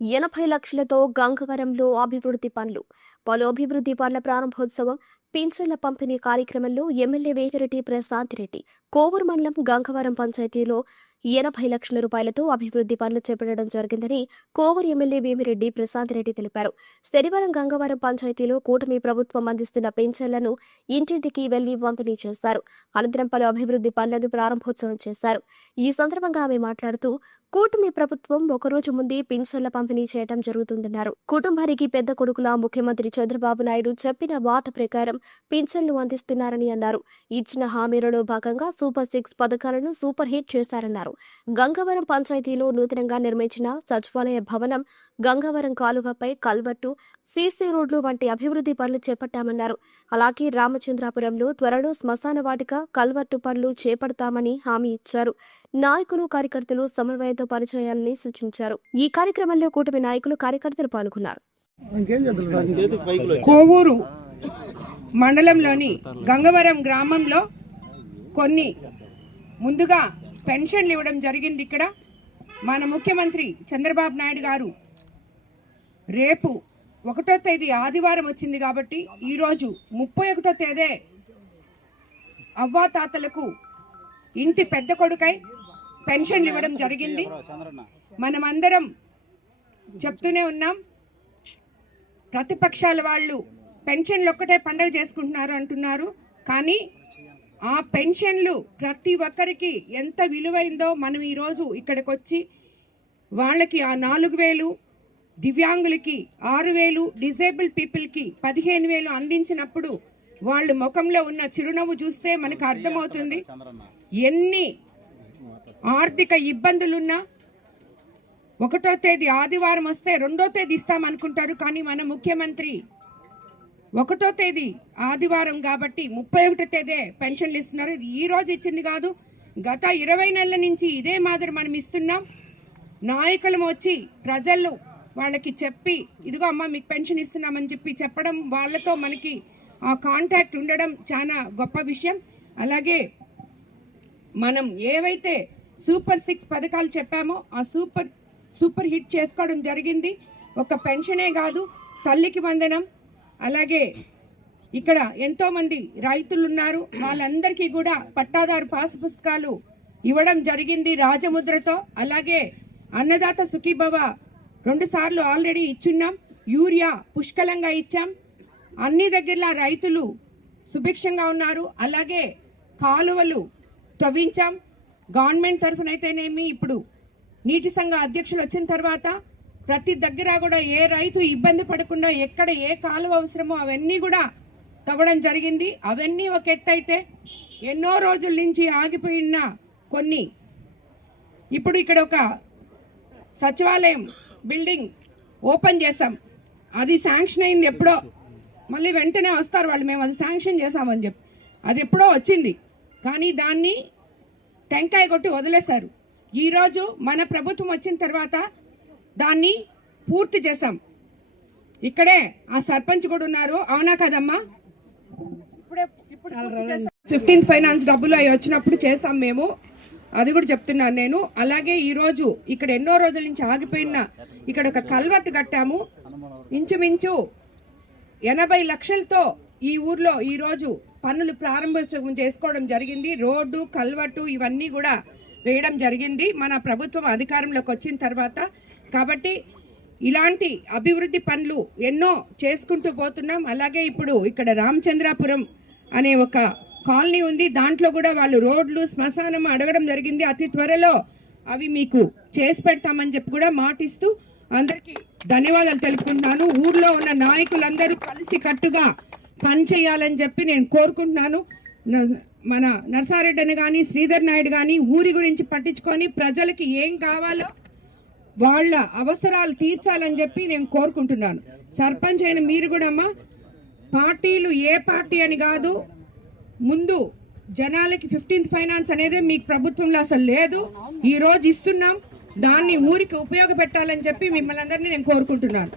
ఎనభై లక్షలతో గంగవరంలో అభివృద్ధి పనులు. పలు అభివృద్ధి పనుల ప్రారంభోత్సవం పింఛన్ల పంపిణీ కార్యక్రమంలో ఎమ్మెల్యే వేగిరెడ్డి ప్రశాంత్ రెడ్డి. కోవూరు మండలం గంగవరం పంచాయతీలో ఎనభై లక్షల రూపాయలతో అభివృద్ధి పనులు చేపట్టడం జరిగిందని కోవూరు ఎమ్మెల్యే వేమిరెడ్డి ప్రశాంత్ రెడ్డి తెలిపారు. శనివారం గంగవరం పంచాయతీలో కూటమి ప్రభుత్వం అందిస్తున్న పింఛన్లను ఇంటింటికి వెళ్ళి పంపిణీ చేశారు. అనంతరం పలు అభివృద్ధి పనులను ప్రారంభోత్సవం చేశారు. ఈ సందర్భంగా ఆమె మాట్లాడుతూ కూటమి ప్రభుత్వం ఒకరోజు ముందే పింఛన్ల పంపిణీ చేయడం జరుగుతుందన్నారు. కుటుంబానికి పెద్ద కొడుకులా ముఖ్యమంత్రి చంద్రబాబు నాయుడు చెప్పిన మాట ప్రకారం పింఛన్లు అందిస్తున్నారని అన్నారు. ఇచ్చిన హామీలలో భాగంగా సూపర్ సిక్స్ పథకాలను సూపర్ హిట్ చేశారన్నారు. గంగవరం పంచాయతీలో నూతనంగా నిర్మించిన సచివాలయ భవనం గంగవరం కాలువపై కల్వట్టు సీసీ రోడ్లు వంటి అభివృద్ధి పనులు చేపట్టామన్నారు. అలాగే రామచంద్రాపురంలో త్వరలో శ్మశాన వాటిక కల్వర్టు పనులు చేపడతామని హామీ ఇచ్చారు. నాయకులు కార్యకర్తలు సమన్వయంతో పనిచేయాలని సూచించారు. ఈ కార్యక్రమంలో కూటమి నాయకులు కార్యకర్తలు పాల్గొన్నారు. కోవూరు మండలంలోని గంగవరం గ్రామంలో కొన్ని ముందుగా పెన్షన్లు ఇవ్వడం జరిగింది ఇక్కడ. మన ముఖ్యమంత్రి చంద్రబాబు నాయుడు గారు రేపు ఒకటో తేదీ ఆదివారం వచ్చింది కాబట్టి ఈరోజు ముప్పై ఒకటో తేదే అవ్వాతాతలకు ఇంటి పెద్ద కొడుకై పెన్షన్లు ఇవ్వడం జరిగింది. మనమందరం చెప్తూనే ఉన్నాం. ప్రతిపక్షాల వాళ్ళు పెన్షన్లు ఒక్కటే పండగ చేసుకుంటున్నారు అంటున్నారు. కానీ ఆ పెన్షన్లు ప్రతి ఒక్కరికి ఎంత విలువైందో మనం ఈరోజు ఇక్కడికి వచ్చి వాళ్ళకి ఆ నాలుగు వేలు దివ్యాంగులకి ఆరు వేలు డిజేబుల్ పీపుల్కి పదిహేను వేలు అందించినప్పుడు వాళ్ళ ముఖంలో ఉన్న చిరునవ్వు చూస్తే మనకు అర్థమవుతుంది. ఎన్ని ఆర్థిక ఇబ్బందులున్నా ఒకటో తేదీ ఆదివారం వస్తే రెండో తేదీ ఇస్తామనుకుంటారు కానీ మన ముఖ్యమంత్రి ఒకటో తేదీ ఆదివారం కాబట్టి ముప్పై ఒకటో తేదీ పెన్షన్లు ఇస్తున్నారు. ఇది ఈ రోజు ఇచ్చింది కాదు గత ఇరవై నెలల నుంచి ఇదే మాదిరి మనం ఇస్తున్నాం. నాయకులం వచ్చి ప్రజలు వాళ్ళకి చెప్పి ఇదిగో అమ్మ మీకు పెన్షన్ ఇస్తున్నామని చెప్పి చెప్పడం వాళ్ళతో మనకి ఆ కాంటాక్ట్ ఉండడం చాలా గొప్ప విషయం. అలాగే మనం ఏవైతే సూపర్ సిక్స్ పథకాలు చెప్పామో ఆ సూపర్ సూపర్ హిట్ చేసుకోవడం జరిగింది. ఒక పెన్షనే కాదు తల్లికి వందనం. అలాగే ఇక్కడ ఎంతోమంది రైతులు ఉన్నారు వాళ్ళందరికీ కూడా పట్టాదారు పాస్ పుస్తకాలు ఇవ్వడం జరిగింది రాజముద్రతో. అలాగే అన్నదాత సుఖీభవ రెండు సార్లు ఆల్రెడీ ఇచ్చున్నాం. యూరియా పుష్కలంగా ఇచ్చాం. అన్ని దగ్గరలా రైతులు సుభిక్షంగా ఉన్నారు. అలాగే కాలువలు తవ్వించాం. గవర్నమెంట్ తరఫునైతేనేమి ఇప్పుడు నీటి సంఘ అధ్యక్షులు వచ్చిన తర్వాత ప్రతి దగ్గర కూడా ఏ రైతు ఇబ్బంది పడకుండా ఎక్కడ ఏ కాలువ అవసరమో అవన్నీ కూడా తవ్వడం జరిగింది. అవన్నీ ఒక ఎత్తైతే ఎన్నో రోజుల నుంచి ఆగిపోయిన కొన్ని. ఇప్పుడు ఇక్కడ ఒక సచివాలయం బిల్డింగ్ ఓపెన్ చేసాం అది శాంక్షన్ అయింది ఎప్పుడో. మళ్ళీ వెంటనే వస్తారు వాళ్ళు మేము అది శాంక్షన్ చేసామని చెప్పి. అది ఎప్పుడో వచ్చింది. కానీ దాన్ని టెంకాయ కొట్టి వదిలేశారు. ఈరోజు మన ప్రభుత్వం వచ్చిన తర్వాత దాన్ని పూర్తి చేసాం ఇక్కడే ఆ సర్పంచ్ కూడా ఉన్నారు. అవునా కదమ్మా? ఇప్పుడే ఫిఫ్టీన్త్ ఫైనాన్స్ డబ్బులు అవి వచ్చినప్పుడు చేసాం మేము. అది కూడా చెప్తున్నాను నేను. అలాగే ఈరోజు ఇక్కడ ఎన్నో రోజుల నుంచి ఆగిపోయిన ఇక్కడ ఒక కల్వర్ట్ కట్టాము. ఇంచుమించు ఎనభై లక్షలతో ఈ ఊర్లో ఈరోజు పనులు ప్రారంభోత్సవం చేసుకోవడం జరిగింది. రోడ్డు కల్వట్టు ఇవన్నీ కూడా వేయడం జరిగింది. మన ప్రభుత్వం అధికారంలోకి వచ్చిన తర్వాత కాబట్టి ఇలాంటి అభివృద్ధి పనులు ఎన్నో చేసుకుంటూ పోతున్నాం. అలాగే ఇప్పుడు ఇక్కడ రామచంద్రాపురం అనే ఒక కాలనీ ఉంది. దాంట్లో కూడా వాళ్ళు రోడ్లు శ్మశానం అడగడం జరిగింది. అతి త్వరలో అవి మీకు చేసి పెడతామని చెప్పి కూడా మాటిస్తూ అందరికీ ధన్యవాదాలు తెలుపుకుంటున్నాను. ఊర్లో ఉన్న నాయకులందరూ కలిసి కట్టుగా పని చేయాలని చెప్పి నేను కోరుకుంటున్నాను. మన నర్సారెడ్డి అని కానీ శ్రీధర్ నాయుడు కానీ ఊరి గురించి పట్టించుకొని ప్రజలకి ఏం కావాలో వాళ్ళ అవసరాలు తీర్చాలని చెప్పి నేను కోరుకుంటున్నాను. సర్పంచ్ అయిన మీరు కూడా అమ్మా పార్టీలు ఏ పార్టీ అని కాదు ముందు జనాలకి ఫిఫ్టీన్త్ ఫైనాన్స్ అనేది మీకు ప్రభుత్వంలో అసలు లేదు. ఈరోజు ఇస్తున్నాం దాన్ని ఊరికి ఉపయోగపెట్టాలని చెప్పి మిమ్మల్ని అందరినీ నేను కోరుకుంటున్నాను.